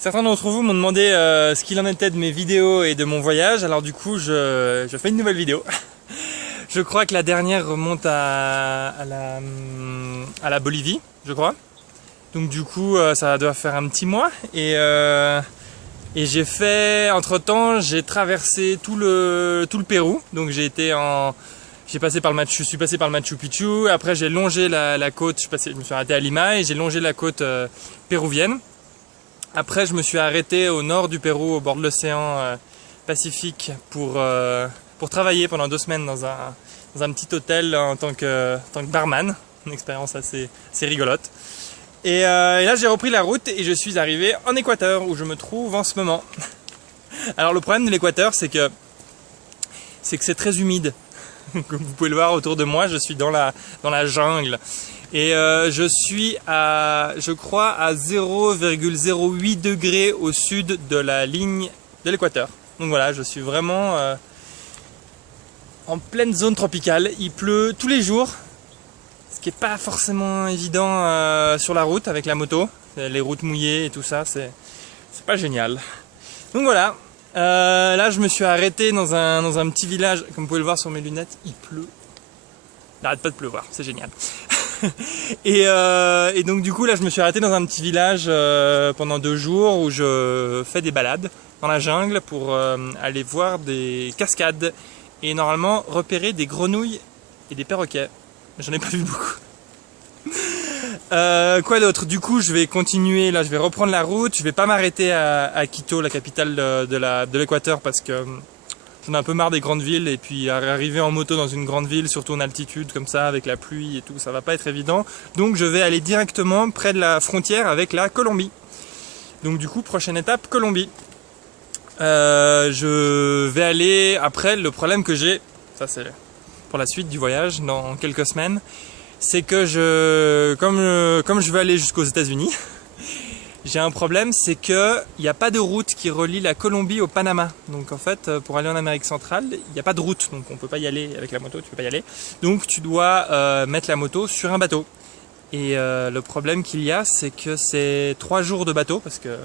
Certains d'entre vous m'ont demandé ce qu'il en était de mes vidéos et de mon voyage, alors du coup je fais une nouvelle vidéo. Je crois que la dernière remonte à la Bolivie, je crois. Donc du coup ça doit faire un petit mois et j'ai fait, entre temps j'ai traversé tout le Pérou, donc je suis passé par le Machu Picchu, après j'ai longé la côte, je me suis arrêté à Lima et j'ai longé la côte péruvienne. Après je me suis arrêté au nord du Pérou, au bord de l'océan Pacifique pour travailler pendant 2 semaines dans un petit hôtel en tant que barman, une expérience assez rigolote. Et là j'ai repris la route et je suis arrivé en Équateur où je me trouve en ce moment. Alors le problème de l'Équateur c'est que c'est très humide. Comme vous pouvez le voir autour de moi, je suis dans la jungle. Et je suis je crois à 0,08 degrés au sud de la ligne de l'Équateur. Donc voilà, je suis vraiment en pleine zone tropicale. Il pleut tous les jours, ce qui n'est pas forcément évident sur la route avec la moto. Les routes mouillées et tout ça, c'est pas génial. Donc voilà, là je me suis arrêté dans un petit village, comme vous pouvez le voir sur mes lunettes, il pleut. Il n'arrête pas de pleuvoir, c'est génial. et donc du coup là je me suis arrêté dans un petit village pendant 2 jours où je fais des balades dans la jungle pour aller voir des cascades et normalement repérer des grenouilles et des perroquets. J'en ai pas vu beaucoup. Quoi d'autre? Du coup je vais continuer, là je vais reprendre la route, je vais pas m'arrêter à Quito, la capitale de l'Équateur, parce que j'en ai un peu marre des grandes villes, et puis arriver en moto dans une grande ville, surtout en altitude comme ça, avec la pluie et tout, ça va pas être évident. Donc je vais aller directement près de la frontière avec la Colombie. Donc du coup, prochaine étape, Colombie. Je vais aller, après le problème que j'ai, ça c'est pour la suite du voyage, dans quelques semaines, c'est que comme je vais aller jusqu'aux États-Unis, j'ai un problème, c'est qu'il n'y a pas de route qui relie la Colombie au Panama. Donc en fait, pour aller en Amérique centrale, il n'y a pas de route. Donc on ne peut pas y aller avec la moto, tu peux pas y aller. Donc tu dois mettre la moto sur un bateau. Et le problème qu'il y a, c'est que c'est 3 jours de bateau, parce que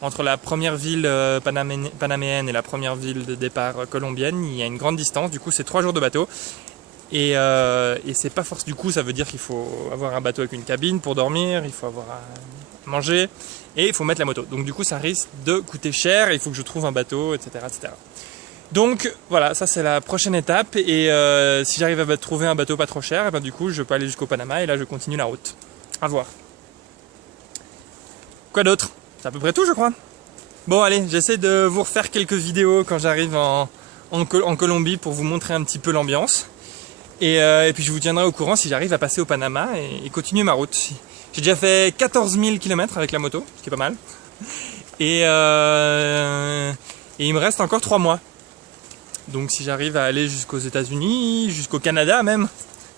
entre la première ville panaméenne et la première ville de départ colombienne, il y a une grande distance. Du coup, c'est 3 jours de bateau. Et c'est pas forcément. Du coup, ça veut dire qu'il faut avoir un bateau avec une cabine pour dormir, il faut avoir à manger et il faut mettre la moto. Donc du coup, ça risque de coûter cher, il faut que je trouve un bateau, etc. etc. Donc voilà, ça c'est la prochaine étape. Et si j'arrive à trouver un bateau pas trop cher, et ben, du coup, je peux aller jusqu'au Panama et là, je continue la route. À voir. Quoi d'autre? C'est à peu près tout, je crois. Bon, allez, j'essaie de vous refaire quelques vidéos quand j'arrive en Colombie pour vous montrer un petit peu l'ambiance. Et puis je vous tiendrai au courant si j'arrive à passer au Panama et continuer ma route. J'ai déjà fait 14 000 km avec la moto, ce qui est pas mal. Et il me reste encore 3 mois. Donc si j'arrive à aller jusqu'aux États-Unis, jusqu'au Canada même,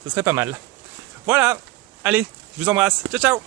ce serait pas mal. Voilà, allez, je vous embrasse. Ciao ciao.